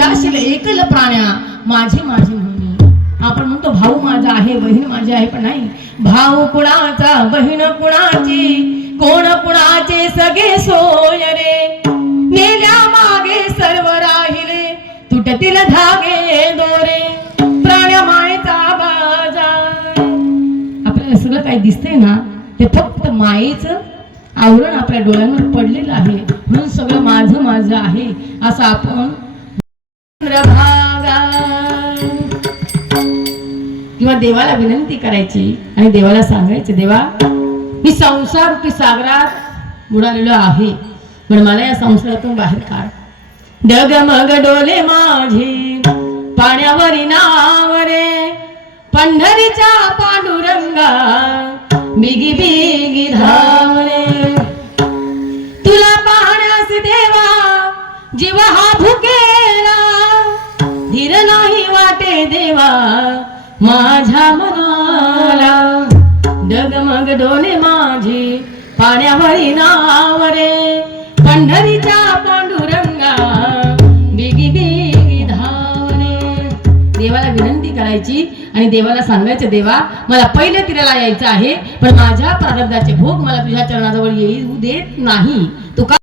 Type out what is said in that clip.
जाशील एकल प्राण्या माझे माझे म्हणून आपण म्हणतो भाऊ माझा आहे बहीण माझी आहे. पण नाही. भाऊ कुणाचा बहीण कुणाची? कोण कुणाचे सगळे सोय रे? नेल्या मागे सर्व राहिले तुटतील धागे दोरे. प्राण्या मायेचा बाजार. आपल्याला सगळं काही दिसतंय ना ते फक्त मायेचं आवरण आपल्या डोळ्यांवर पडलेलं आहे. म्हणून सगळं माझं माझं आहे असं आपण चंद्रभागा. किंवा देवाला विनंती करायची आणि देवाला सांगायची देवा मी संसार रूपी सागरात बुडालेलो आहे पण मला या संसारातून बाहेर काढ. डगमग डोले माझे पाण्यावरी नावरे पंढरीच्या पांडुरंगा बिगी बिगी धावले. तुला पाहण्यास देवा जीव हा भुकेला. धीर नाही वाटे देवा माझ्या मनाला. डगमग डोले माझे पाण्यावरी नावरे. पंढरीच्या पांडुरंगा बिगी बिगी धावणे. देवाला विनंती करायची आणि देवाला सांगायचं देवा मला पहिले तिराला यायचं आहे पण माझ्या प्रारब्धाचे भोग मला तुझ्या चरणाजवळ येऊ देत नाही. तू का